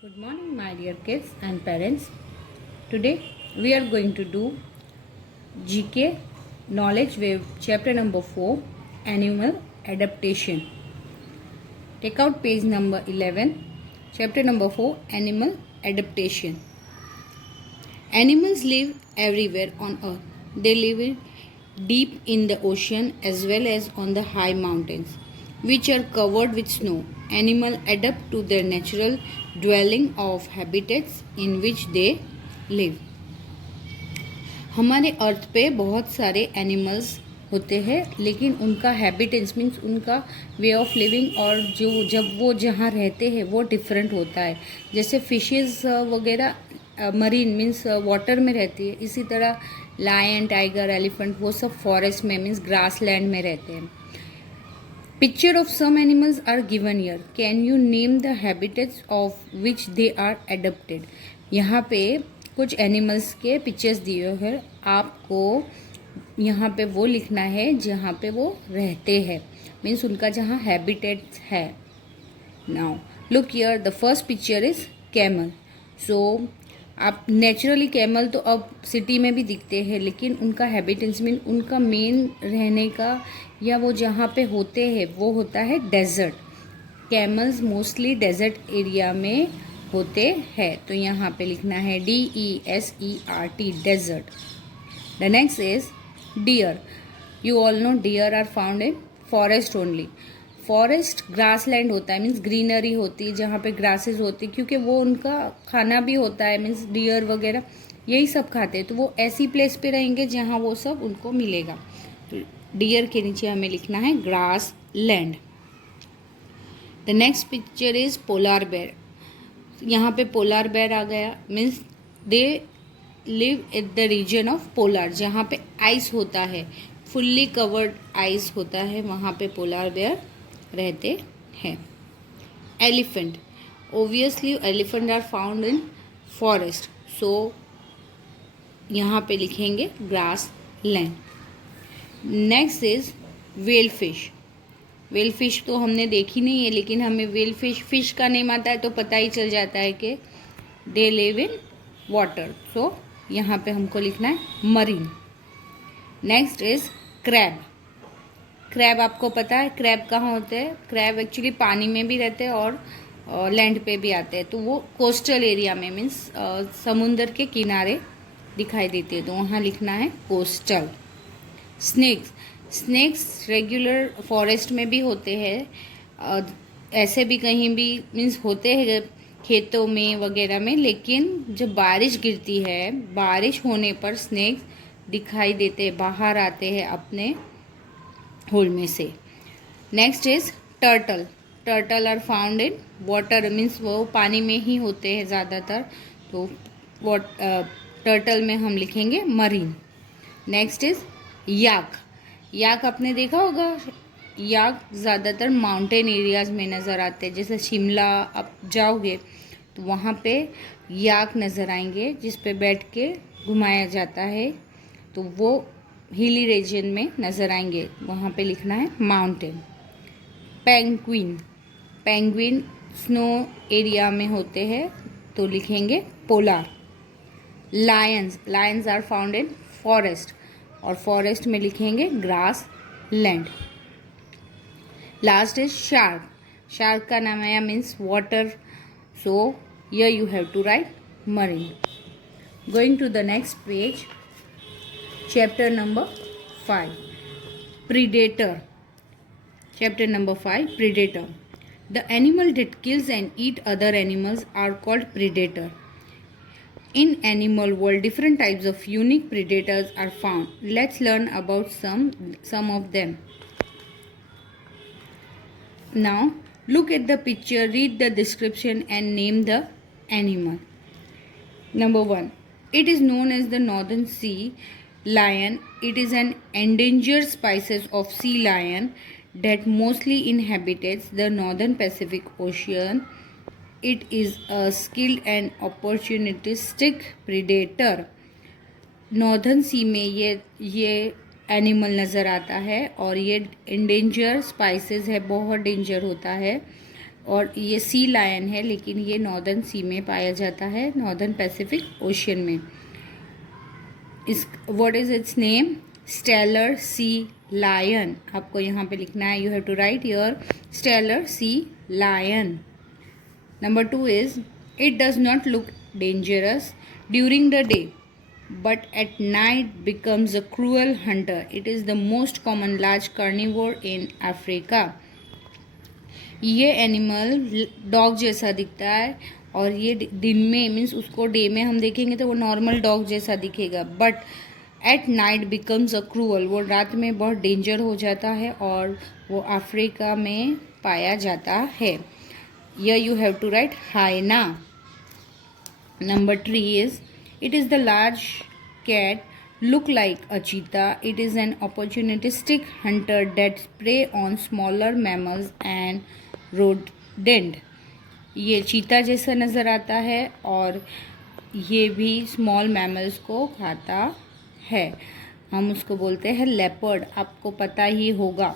Good morning, my dear kids and parents. Today we are going to do GK Knowledge Wave chapter number 4 Animal Adaptation. Take out page number 11, chapter number 4 Animal Adaptation. Animals live everywhere on earth. They live deep in the ocean as well as on the high mountains, which are covered with snow. Animals adapt to their natural dwelling of habitats in which they live. हमारे अर्थ पे बहुत सारे animals होते हैं, लेकिन उनका habitats means उनका way of living और जो जब वो जहाँ रहते हैं वो डिफरेंट होता है. जैसे फिशेस वगैरह मरीन मीन्स वाटर में रहती है, इसी तरह लायन, टाइगर, एलिफेंट वो सब फॉरेस्ट में मीन्स ग्रास लैंड में रहते हैं. Picture of some animals are given here. Can you name the habitats of which they are adapted? यहाँ पे कुछ एनिमल्स के पिक्चर्स दिए हैं. आपको यहाँ पे वो लिखना है जहाँ पे वो रहते हैं, मीन्स उनका जहाँ हैबिटेट्स है. Now look here, the first picture is camel. So आप नेचुरली कैमल तो अब सिटी में भी दिखते हैं, लेकिन उनका हैबिटेट्स मीन उनका मेन रहने का या वो जहाँ पे होते हैं वो होता है desert. Camels mostly desert area में होते हैं, तो यहाँ पे लिखना है DESERT desert. The next is deer. You all know deer are found in forest only. Forest grass land होता है, मीन्स ग्रीनरी होती है जहाँ पे ग्रासेस होती है, क्योंकि वो उनका खाना भी होता है, मीन्स डियर वगैरह यही सब खाते हैं, तो वो ऐसी प्लेस पे रहेंगे जहाँ वो सब उनको मिलेगा. तो डियर के नीचे हमें लिखना है grass land. The next picture is polar bear. यहाँ पे पोलार बेयर आ गया, means they live at the region of polar, जहाँ पे आइस होता है, फुल्ली कवर्ड आइस होता है, वहाँ पे पोलार बेयर रहते हैं. Elephant. Obviously elephant are found in forest, so यहाँ पे लिखेंगे grass land. Next is whale fish. Whale fish तो हमने देखी नहीं है, लेकिन हमें व्हेल फिश का नेम आता है तो पता ही चल जाता है कि दे लिव इन वाटर, सो यहाँ पे हमको लिखना है marine. Next is crab. Crab आपको पता है क्रैब कहाँ होते हैं? क्रैब एक्चुअली पानी में भी रहते हैं और लैंड पे भी आते हैं, तो वो कोस्टल एरिया में मीन्स समुंदर के किनारे दिखाई देते हैं, तो वहाँ लिखना है कोस्टल. स्नेक्स रेगुलर फॉरेस्ट में भी होते हैं, ऐसे भी कहीं भी मीन्स होते हैं खेतों में वगैरह में, लेकिन जब बारिश गिरती है, बारिश होने पर स्नेक्स दिखाई देते हैं, बाहर आते हैं अपने होल में से. Next is turtle. Turtle are found in water, means वो पानी में ही होते हैं ज़्यादातर, तो टर्टल में हम लिखेंगे मरीन. नेक्स्ट इज याक. याक आपने देखा होगा, याक ज़्यादातर माउंटेन एरियाज़ में नज़र आते हैं. जैसे शिमला आप जाओगे तो वहाँ पे याक नज़र आएंगे जिस पे बैठ के घुमाया जाता है, तो वो हिली रीजन में नज़र आएंगे, वहाँ पे लिखना है mountain. Penguin. Penguin snow area में होते हैं, तो लिखेंगे polar. Lions are found in forest, और फॉरेस्ट में लिखेंगे grass land. Last is shark. Shark का नाम आया means water, so here you have to write marine. Going to the next page, chapter number 5 predator. Chapter number 5 predator. The animal that kills and eat other animals are called predator. In animal world, different types of unique predators are found. Let's learn about some of them. Now look at the picture, read the description and name the animal. Number 1, it is known as the northern sea lion. It is an endangered species of sea lion that mostly inhabits the northern Pacific Ocean. It is a skilled and opportunistic predator. Northern sea में ये animal नज़र आता है, और ये endanger spices है, बहुत danger होता है, और ये सी लायन है, लेकिन ये नॉर्दर्न सी में पाया जाता है, नॉर्दर्न पैसिफिक ओशियन में। इस what is its name? Steller sea lion. आपको यहाँ पे लिखना है, you have to write your Steller sea lion. Number 2 is, it does not look dangerous during the day, but at night becomes a cruel hunter. It is the most common large carnivore in Africa. ये animal dog जैसा दिखता है और ये दिन में means उसको day में हम देखेंगे तो वो नॉर्मल डॉग जैसा दिखेगा, but at night becomes a cruel, वो रात में बहुत डेंजर हो जाता है और वो अफ्रीका में पाया जाता है। Here you have to write hyena. Number 3 is, it is the large cat, look like a cheetah. It is an opportunistic hunter that prey on smaller mammals and rodent. ये चीता जैसा नज़र आता है और ये भी स्मॉल मैमल्स को खाता है। हम उसको बोलते हैं लेपर्ड, आपको पता ही होगा।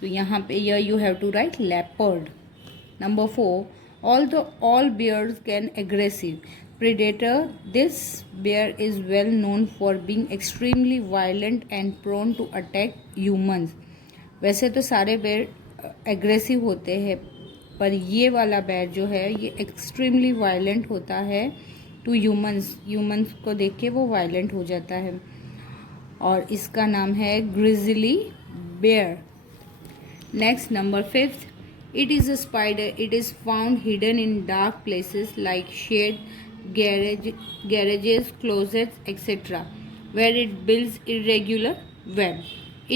तो यहाँ पे you have to write leopard. Number 4, although all bears can aggressive predator, this bear is well known for being extremely violent and prone to attack humans. वैसे तो सारे बेर एग्रेसिव होते हैं, पर ये वाला बेर जो है ये एक्सट्रीमली वायलेंट होता है टू ह्यूमंस को देख के वो वायलेंट हो जाता है, और इसका नाम है grizzly bear. Next, number 5, it is a spider. It is found hidden in dark places like shed, garages, closets, etc., where it builds irregular web.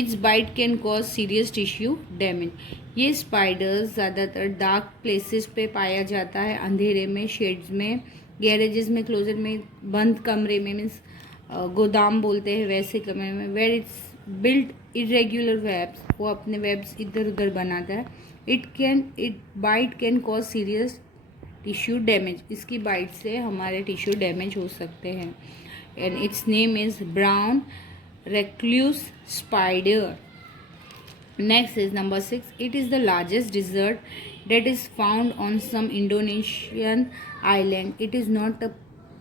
Its bite can cause serious tissue damage. ये spiders ज़्यादातर dark places पे पाया जाता है, अंधेरे में, shades में, garages में, क्लोजेट में, बंद कमरे में, मीन्स गोदाम बोलते हैं वैसे कमरे में, where it's build irregular webs, वो अपने वेब्स इधर उधर बनाता है। It bite can cause serious tissue damage, इसकी बाइट से हमारे टिश्यू डैमेज हो सकते हैं। And its name is brown recluse spider. Next is number 6, it is the largest desert that is found on some Indonesian island. It is not a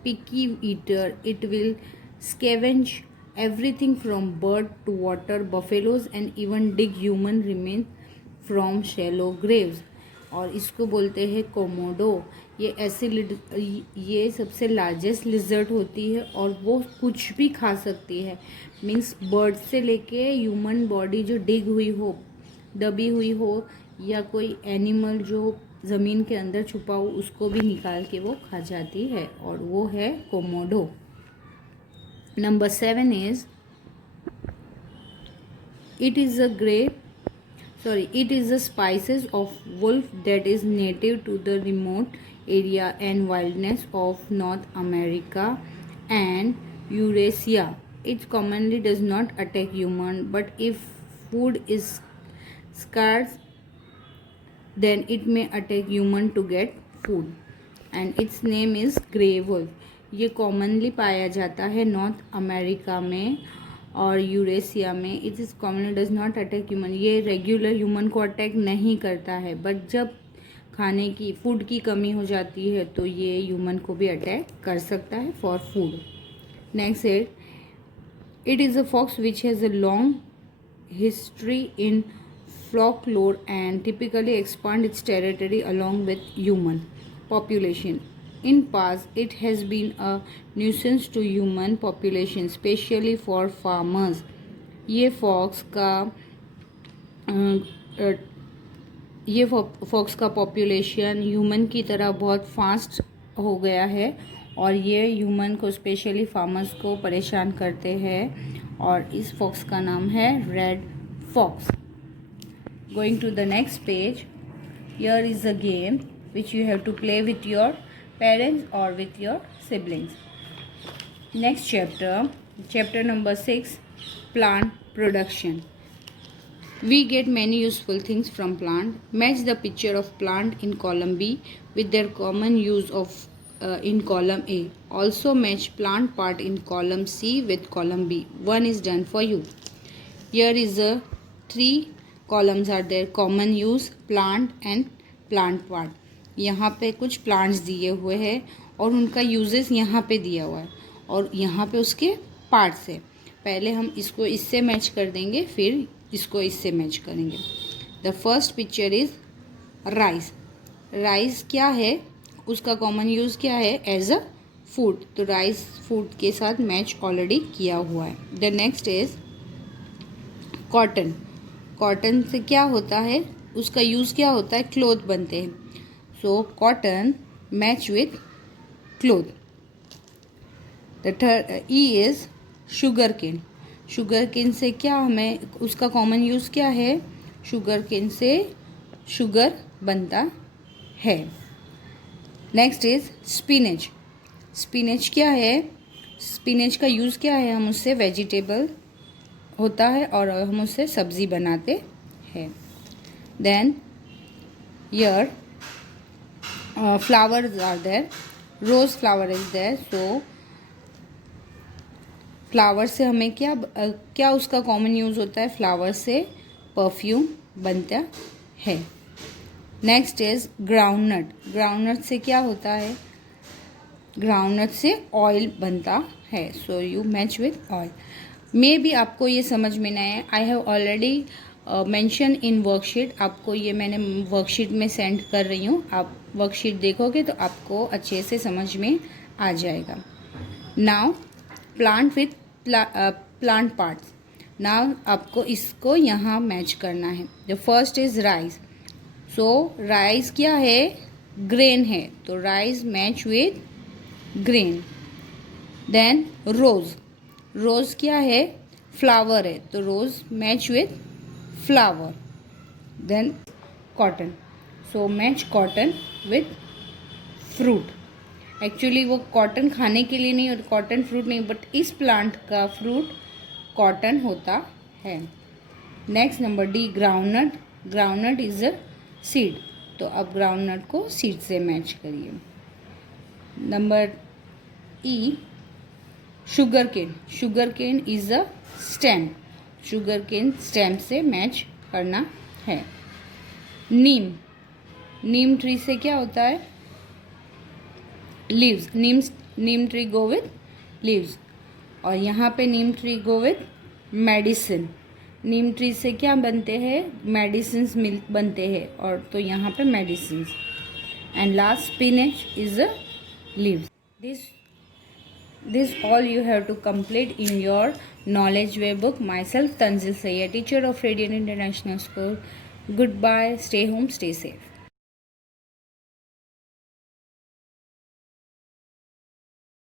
picky eater. It will scavenge everything from bird to water, buffaloes, and even dig human remains from shallow graves. और इसको बोलते हैं Komodo. ये सबसे largest lizard होती है और वो कुछ भी खा सकती है, मीन्स बर्ड से लेके ह्यूमन बॉडी जो डिग हुई हो, दबी हुई हो, या कोई एनिमल जो ज़मीन के अंदर छुपा हो उसको भी निकाल के वो खा जाती है, और वो है Komodo. Number 7 is, it is a species of wolf that is native to the remote area and wilderness of North America and Eurasia. It commonly does not attack human, but if food is scarce, then it may attack human to get food. And its name is grey wolf. ये commonly पाया जाता है north America में और Eurasia में। It is commonly does not attack human, ये regular human को attack नहीं करता है, बट जब खाने की फूड की कमी हो जाती है तो ये ह्यूमन को भी अटैक कर सकता है फॉर फूड। नेक्स्ट है, it is a fox which has a long history in folklore and typically expand its territory along with human population. In past, it has been a nuisance to human population, especially for farmers. ये fox का population human की तरह बहुत fast हो गया है और ये ह्यूमन को स्पेशली फार्मर्स को परेशान करते हैं, और इस फॉक्स का नाम है red fox. Going to the next page, here is a game which you have to play with your parents or with your siblings. Next chapter number 6, plant production. We get many useful things from plant. Match the picture of plant in column B with their common use of in column A. Also match plant part in column C with column B. One is done for you. Here is a 3 columns are there: common use, plant and plant part, यहाँ पे कुछ plants दिए हुए हैं और उनका uses यहाँ पे दिया हुआ है और यहाँ पे उसके पार्ट्स है। पहले हम इसको इससे मैच कर देंगे, फिर इसको इससे मैच करेंगे। The first picture is rice. Rice क्या है, उसका कॉमन यूज़ क्या है, एज अ फूड, तो राइस फूड के साथ मैच ऑलरेडी किया हुआ है। The next is cotton. Cotton से क्या होता है, उसका यूज़ क्या होता है, क्लोथ बनते हैं, so cotton match with cloth. The third E is sugar cane. Sugar cane से क्या हमें, उसका कॉमन यूज़ क्या है, शुगर केन से शुगर बनता है। Next is spinach. स्पिनच क्या है, स्पिनच का यूज़ क्या है, हम उससे वेजिटेबल होता है और हम उससे सब्ज़ी बनाते हैं। Then your flowers are there, rose flower is there, so flower से हमें क्या उसका कॉमन यूज़ होता है, फ्लावर से परफ्यूम बनता है। Next is groundnut. ग्राउंडनट से क्या होता है, ग्राउंडनट से ऑयल बनता है, so you match with oil. Maybe आपको ये समझ में ना आए, I have already mention in worksheet, आपको ये मैंने वर्कशीट में सेंड कर रही हूँ, आप वर्कशीट देखोगे तो आपको अच्छे से समझ में आ जाएगा। Now plant with plant parts. Now आपको इसको यहाँ मैच करना है। The first is rice, so rice क्या है, ग्रेन है, तो rice match with grain. Then rose, rose क्या है, फ्लावर है, तो rose match with flower. Then cotton, so match cotton with fruit. Actually वो कॉटन खाने के लिए नहीं और कॉटन फ्रूट नहीं, बट इस प्लांट का फ्रूट कॉटन होता है। Next number D, groundnut. Groundnut is a seed, तो अब ग्राउंडनट को सीड से मैच करिए। Number E, sugar cane. Sugar cane is a stem, sugar cane stem से मैच करना है। नीम, नीम ट्री से क्या होता है, leaves, neem tree go with leaves, और यहाँ पे neem tree go with medicine. Neem tree से क्या बनते हैं, मेडिसिन्स बनते हैं, और तो यहाँ पे medicines. And last spinach is a leaves. This all you have to complete in your knowledge web book. Myself Tanzil Sayyed, teacher of Radiant International School. Goodbye. Stay home, stay safe.